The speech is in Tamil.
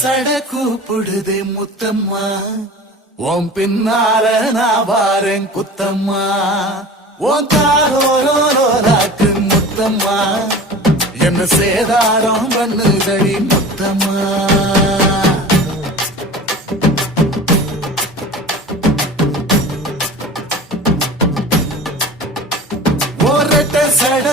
சட கூப்பிடுதே முத்தம்மா, உன் பின்னால நான் வாரேன் குத்தம்மா. உன் காரோராக்கு முத்தம்மா, என்ன சேதாரம் பண்ணுதடி முத்தம்மா. சட